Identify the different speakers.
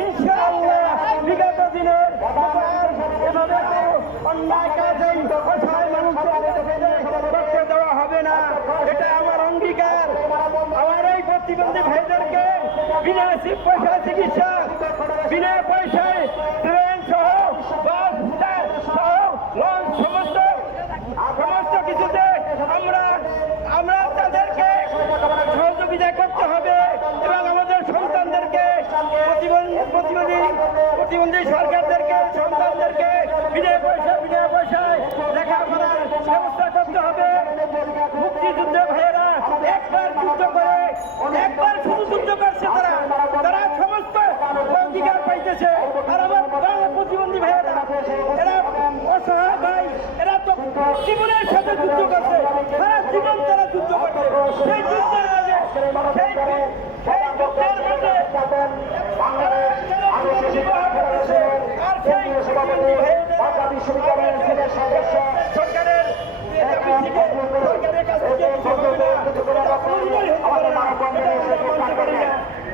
Speaker 1: ইনশাআল্লাহ বিগত দিনের এভাবে কাজ অসহায় মানুষকে দেওয়া হবে না এটা আমার অঙ্গীকার আমার এই প্রতিবন্ধী ভাইদেরকে বিনা পয়সা চিকিৎসা বিনা পয়সায় ট্রেন সহ বাস স্ট্যান্ড সহ লঞ্চ সমস্ত সমস্ত কিছুতে আমরা আমরা তাদেরকে সহযোগিতা করতে হবে এবং আমাদের সন্তানদেরকে প্রতিবন্ধী প্রতিবন্ধী প্রতিবন্ধী সরকারদেরকে সন্তানদেরকে বিনা পয়সা, বিনা পয়সায় লেখাপড়ার ব্যবস্থা করতে হবে। মুক্তিযুদ্ধে ভাইয়েরা, একবার যুদ্ধ করে, একবার শুধু যুদ্ধ করছে তারা। তারা সমস্ত অধিকার পাইতেছে। আর আমার প্রতিবন্ধী ভাইয়েরা, এরা অসহায় ভাই, এরা তো জীবনের সাথে যুদ্ধ করছে। সারা জীবন তারা যুদ্ধ করছে। সেই যুদ্ধের সেই সেই যুদ্ধের মাঝে